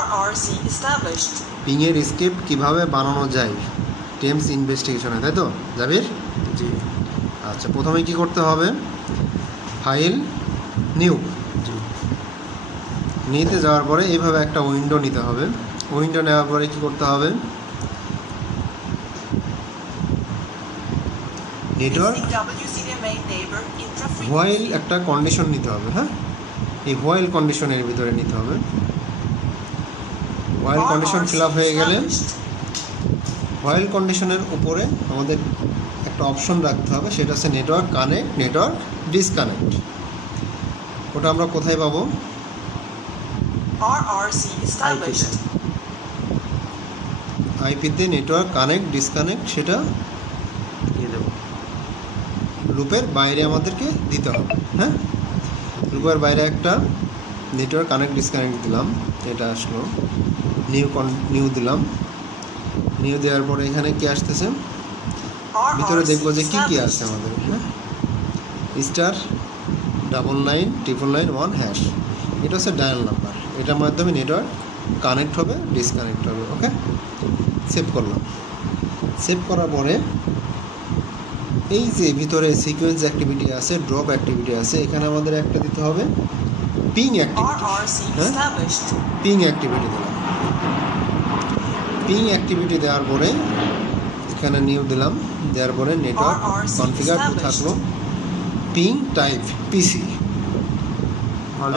RRC established. Ping এর script কিভাবে বানানো যায় টেমস ইনভেস্টিগেশনে, তাই তো জাবির? জি আচ্ছা, প্রথমে কি করতে হবে? ফাইল নিউ, জি নিতে যাওয়ার পরে এইভাবে একটা উইন্ডো নিতে হবে। উইন্ডো নেওয়ার পরে কি করতে হবে? Network WCDMA neighbor intra-frequency. While একটা কন্ডিশন নিতে হবে। হ্যাঁ, এই হোয়াইল কন্ডিশনের ভিতরে নিতে হবে। While condition RRC fill up হয়ে গেলে established. হোয়াইল কন্ডিশনের উপরে আমাদের একটা অপশন রাখতে হবে, সেটা হচ্ছে নেটওয়ার্ক কানেক্ট, নেটওয়ার্ক ডিসকানেক্ট। ওটা আমরা কোথায় পাবো? RRC established. আইপিতে নেটওয়ার্ক কানেক্ট ডিসকানেক্ট, সেটা দিয়ে দেবো। লুপের বাইরে আমাদেরকে দিতে হবে। হ্যাঁ, লুপের বাইরে একটা নেটওয়ার্ক কানেক্ট ডিসকানেক্ট দিলাম, এটা আসলো। নিউ দিলাম। নিউ দেওয়ার পরে এখানে কি আসতেছে? ভিতরে RRC দেখবো যে কি কি আছে established. আমাদের। হ্যাঁ, স্টার 999991#, এটা হচ্ছে ডায়াল নাম্বার। এটার মাধ্যমে নেটওয়ার্ক কানেক্ট হবে, ডিসকানেক্ট হবে। ওকে, সেভ করলাম। সেভ করার পরে এই যে ভিতরে সিকোয়েন্স অ্যাক্টিভিটি আছে, ড্রপ অ্যাক্টিভিটি আছে, এখানে আমাদের একটা দিতে হবে পিং অ্যাক্টিভিটি। RRC হ্যাঁ, established. পিং অ্যাক্টিভিটি দিলাম। পিং অ্যাক্টিভিটি দেওয়ার পরে এখানে নিউ দিলাম। দেওয়ার পরে নেটওয়ার্ক RRC কনফিগার টু থাকলো পিং টাইপ পিসি।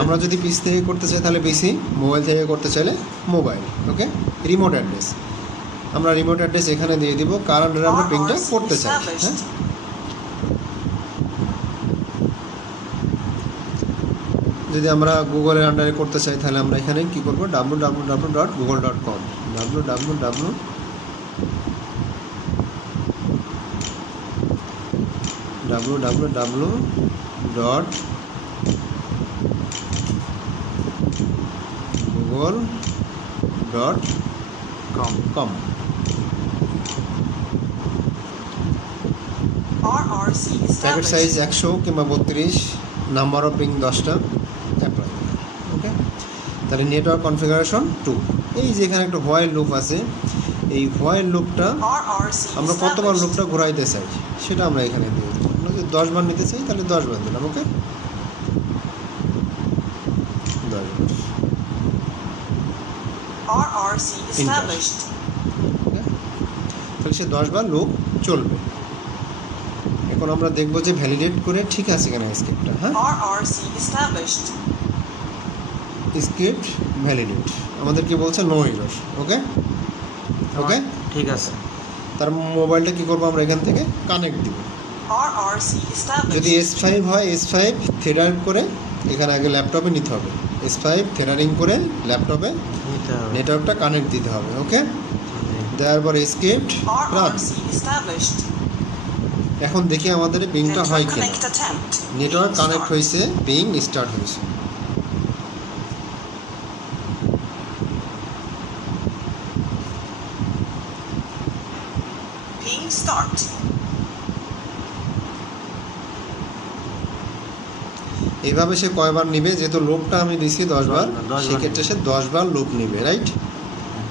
আমরা যদি পিসি থেকে করতে চাই তাহলে পিসি, মোবাইল থেকে করতে চাইলে মোবাইল। ওকে, রিমোট অ্যাড্রেস আমরা রিমোট অ্যাড্রেস এখানে দিয়ে দিব, কার আন্ডারে আমরা পিংটা করতে চাই। হ্যাঁ, যদি আমরা গুগলের আন্ডারে করতে চাই তাহলে আমরা এখানে কি করব? www.google.com www.google.com। RRC packet size established. 100 কিংবা 32, নাম্বার অফ পিং 10টা, অ্যাপ্লাই। ওকে, তাহলে নেটওয়ার্ক কনফিগারেশন 2। এই যে এখানে একটা হোয়াইল লুপ আছে, এই হোয়াইল লুপটা RRC আমরা কতবার established. লুপটা ঘোরাইতে চাই সেটা আমরা এখানে দিয়ে দেবো। আমরা যদি 10 বার নিতে চাই তাহলে 10 বার দিলাম। ওকে, 10 বার। RRC established. ওকে, তাহলে সে 10 বার লুপ চলবে। এখন আমরা দেখবো যে ভ্যালিডেট করে ঠিক আছে কিনা স্ক্রিপ্টটা। হ্যাঁ, RRC established. স্ক্রিপ্ট ভ্যালিডেট আমাদের কি বলছে? No error. ওকে ওকে, ঠিক আছে। তার মোবাইলটা কি করবো? আমরা এখান থেকে কানেক্ট দিব। RRC যদি established. S5 হয়, S5 থেরার করে এখানে আগে ল্যাপটপে নিতে হবে। S5 থেরারিং করে ল্যাপটপে নিতে হবে। নেটওয়ার্কটা কানেক্ট দিতে হবে। ওকে, দেওয়ার পর স্ক্রিপ্ট রান। RRC established. এখন দেখি আমাদের পিংটা হয় Network কিনা। connect attempt. Network Ping connect start. হয়েছে, পিং স্টার্ট হয়েছে। Ping start. এইভাবে সে কয়বার নিবে? যেহেতু লুপটা আমি দিছি 10 বার, 10 বার সেক্ষেত্রে সে 10 বার লুপ নিবে। Right,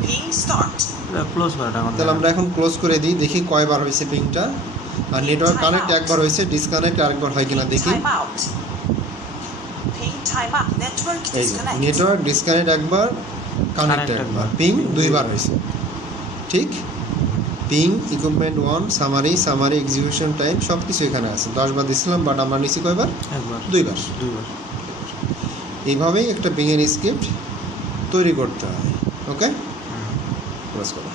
Ping start. ক্লোজ করে এটা তাহলে আমরা এখন ক্লোজ করে দিই, দেখি কয়বার হয়েছে পিংটা। আর নেটওয়ার্ক কানেক্ট একবার হয়েছে, ডিসকানেক্ট আরেকবার হয় কিনা দেখি। Time out. Ping time up. Network এই disconnect. নেটওয়ার্ক ডিসকানেক্ট একবার, কানেক্ট Connect একবার, একবার। পিং 2 বার হয়েছে। ঠিক, ping, equipment 1, summary execution time সব কিছু এখানে আছে। 10 বার দিছিলাম, বাট আমরা নিচ্ছি কয়বার? একবার 2 বার। দুইবার। এইভাবেই একটা পিংয়ের স্ক্রিপ্ট তৈরি করতে হয়। ওকে, ক্লোজ করো।